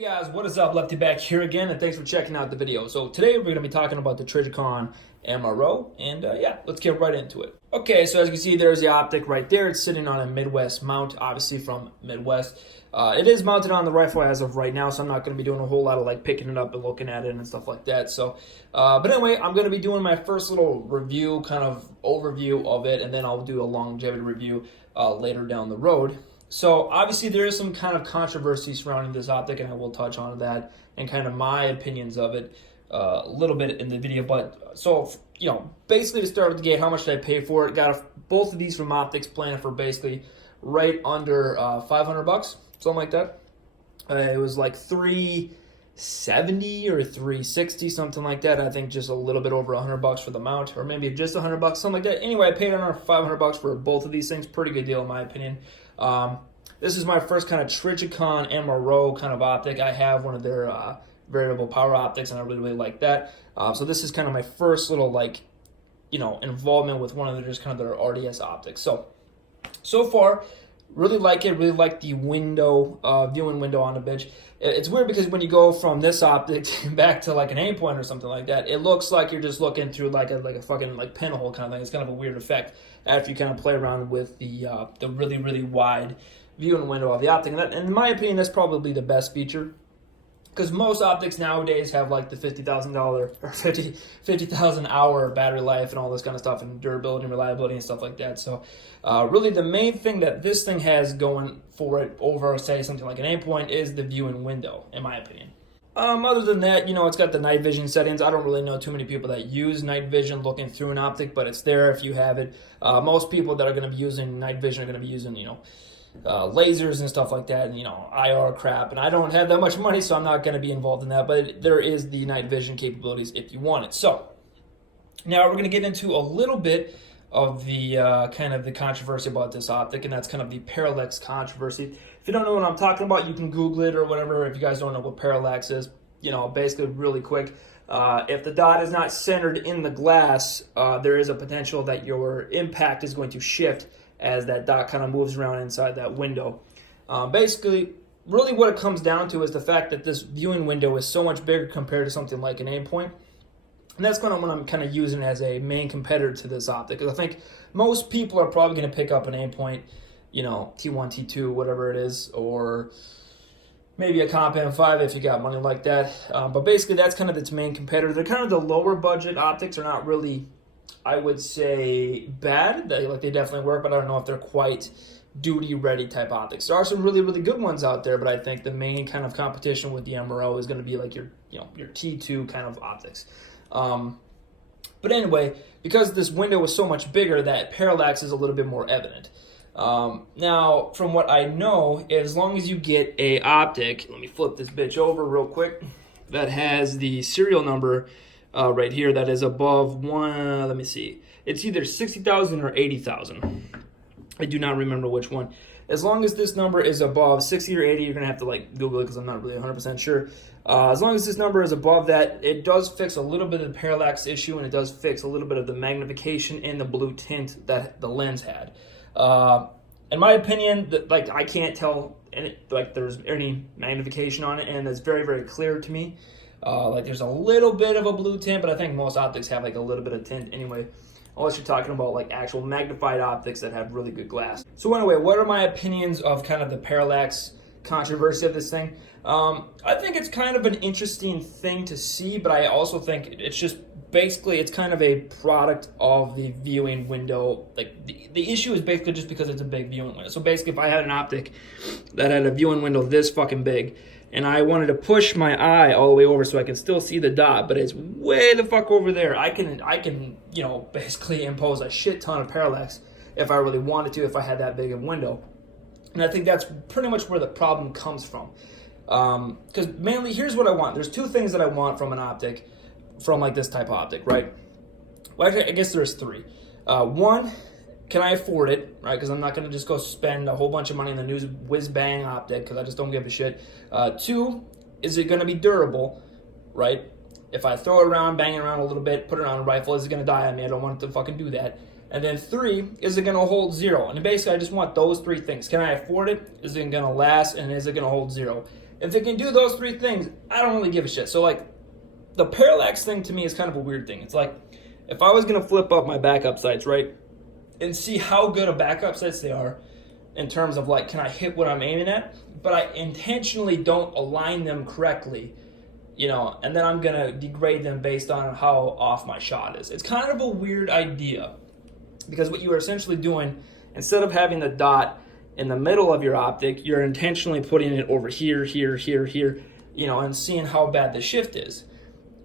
Hey guys, what is up? Lefty back here again, and thanks for checking out the video. So today we're going to be talking about the Trijicon MRO, and yeah, let's get right into it. Okay, so as you can see, there's the optic right there. It's sitting on a Midwest mount, obviously from Midwest. It is mounted on the rifle as of right now, so I'm not going to be doing a whole lot of like picking it up and looking at it and stuff like that. So, but anyway, I'm going to be doing my first little review, kind of overview of it, and then I'll do a longevity review later down the road. So obviously there is some kind of controversy surrounding this optic, and I will touch on that and kind of my opinions of it a little bit in the video. But so, you know, basically to start with the gate, how much did I pay for it? Got both of these from Optics Planet for basically right under $500, something like that. It was like $370 or $360, something like that. I think just a little bit over $100 for the mount, or maybe just $100, something like that. Anyway, I paid under $500 for both of these things. Pretty good deal in my opinion. This is my first kind of Trijicon MRO kind of optic. I have one of their variable power optics, and I really like that. So this is kind of my first little like, you know, involvement with one of their just kind of their RDS optics. So far, really like it. Really like the window, viewing window on the bitch. It's weird because when you go from this optic back to like an aim point or something like that, it looks like you're just looking through like a fucking like pinhole kind of thing. It's kind of a weird effect after you kind of play around with the really wide viewing window of the optic. And in my opinion, that's probably the best feature, because most optics nowadays have like the $50,000 or 50,000 hour battery life and all this kind of stuff, and durability and reliability and stuff like that. So really the main thing that this thing has going for it over, say, something like an aim point is the viewing window, in my opinion. Other than that, you know, it's got the night vision settings. I don't really know too many people that use night vision looking through an optic, but it's there if you have it. Most people that are going to be using night vision are going to be using, you know, lasers and stuff like that, and you know, IR crap, and I don't have that much money, so I'm not going to be involved in that, but there is the night vision capabilities if you want it. So now we're going to get into a little bit of the kind of the controversy about this optic, and that's kind of the Parallax controversy. If you don't know what I'm talking about, you can Google it or whatever. If you guys don't know what Parallax is, you know, basically really quick, if the dot is not centered in the glass, there is a potential that your impact is going to shift as that dot kind of moves around inside that window. Basically, really what it comes down to is the fact that this viewing window is so much bigger compared to something like an aim point. And that's kind of what I'm kind of using as a main competitor to this optic, because I think most people are probably going to pick up an aim point, you know, T1, T2, whatever it is, or maybe a Comp M5 if you got money like that. But basically, that's kind of its main competitor. They're kind of the lower budget optics, are not really, I would say, bad. They definitely work, but I don't know if they're quite duty-ready type optics. There are some really good ones out there, but I think the main kind of competition with the MRO is going to be like your, you know, your T2 kind of optics. But anyway, because this window is so much bigger, that parallax is a little bit more evident. Now, from what I know, as long as you get a optic, let me flip this bitch over real quick, that has the serial number right here that is above one, let me see, it's either 60,000 or 80,000. I do not remember which one. As long as this number is above 60 or 80, you're gonna have to like Google it because I'm not really 100% sure. As long as this number is above that, it does fix a little bit of the parallax issue, and it does fix a little bit of the magnification and the blue tint that the lens had. In my opinion, like I can't tell like there's any magnification on it, and it's very clear to me. Like there's a little bit of a blue tint, but I think most optics have like a little bit of tint anyway, unless you're talking about like actual magnified optics that have really good glass. So anyway, what are my opinions of kind of the parallax controversy of this thing? I think it's kind of an interesting thing to see, but I also think it's just basically it's kind of a product of the viewing window. Like the issue is basically just because it's a big viewing window. So basically if I had an optic that had a viewing window this fucking big, and I wanted to push my eye all the way over so I can still see the dot, but it's way the fuck over there, I can, you know, basically impose a shit ton of parallax if I really wanted to, if I had that big of a window. And I think that's pretty much where the problem comes from. Because mainly, here's what I want. There's two things that I want from an optic, from like this type of optic, right? Well, actually, I guess there's three. One, can I afford it, right? Because I'm not going to just go spend a whole bunch of money on the new whiz-bang optic, because I just don't give a shit. Two, is it going to be durable, right? If I throw it around, bang it around a little bit, put it on a rifle, is it going to die on me? I don't want it to fucking do that. And then three, is it going to hold zero? And basically, I just want those three things. Can I afford it? Is it going to last? And is it going to hold zero? If it can do those three things, I don't really give a shit. So like the parallax thing to me is kind of a weird thing. It's like if I was gonna flip up my backup sights, right, and see how good of backup sights they are in terms of like, can I hit what I'm aiming at? But I intentionally don't align them correctly, you know, and then I'm gonna degrade them based on how off my shot is. It's kind of a weird idea because what you are essentially doing, instead of having the dot in the middle of your optic, you're intentionally putting it over here, here, here, here, you know, and seeing how bad the shift is.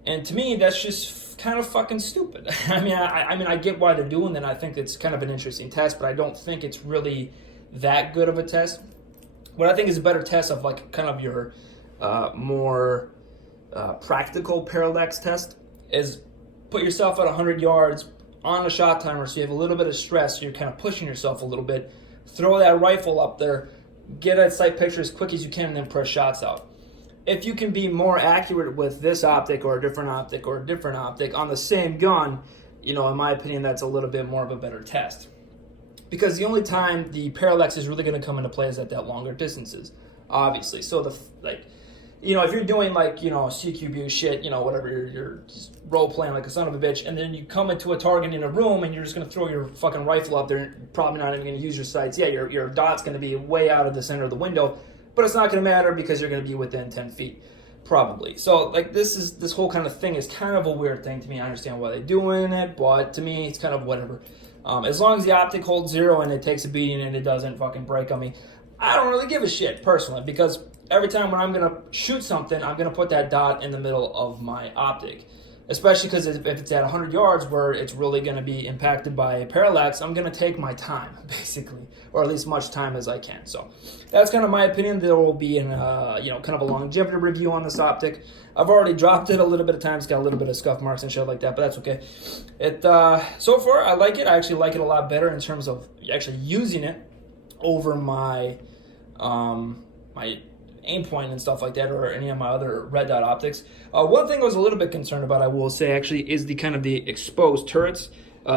And to me, that's just kind of fucking stupid. I mean, I get why they're doing that. I think it's kind of an interesting test, but I don't think it's really that good of a test. What I think is a better test of like kind of your more practical parallax test is put yourself at 100 yards on a shot timer so you have a little bit of stress, so you're kind of pushing yourself a little bit, throw that rifle up there, get a sight picture as quick as you can, and then press shots out. If you can be more accurate with this optic or a different optic or a different optic on the same gun, you know, in my opinion, that's a little bit more of a better test. Because the only time the parallax is really going to come into play is at that longer distances, obviously. So the you know, if you're doing like, you know, CQB shit, you know, whatever, you're just role playing like a son of a bitch, and then you come into a target in a room and you're just going to throw your fucking rifle up there and probably not even going to use your sights. Yeah, your dot's going to be way out of the center of the window, but it's not going to matter because you're going to be within 10 feet, probably. So like this whole kind of thing is kind of a weird thing to me. I understand why they're doing it, but to me, it's kind of whatever. As long as the optic holds zero and it takes a beating and it doesn't fucking break on me, I don't really give a shit personally, because every time when I'm going to shoot something, I'm going to put that dot in the middle of my optic. Especially because if it's at 100 yards where it's really going to be impacted by parallax, I'm going to take my time, basically, or at least much time as I can. So that's kind of my opinion. There will be an, you know, kind of a longevity review on this optic. I've already dropped it a little bit of times, got a little bit of scuff marks and shit like that, but that's okay. It so far, I like it. I actually like it a lot better in terms of actually using it over my my aim point and stuff like that, or any of my other red dot optics. One thing I was a little bit concerned about, I will say, actually, is the kind of the exposed turrets.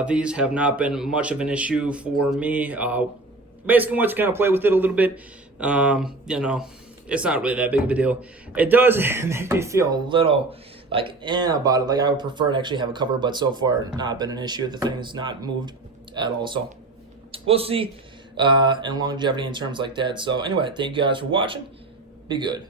These have not been much of an issue for me. Basically, once you kind of play with it a little bit, you know, it's not really that big of a deal. It does make me feel a little like about it. Like I would prefer to actually have a cover, but so far not been an issue. The thing has not moved at all. So we'll see, and longevity in terms like that. So anyway, thank you guys for watching. Be good.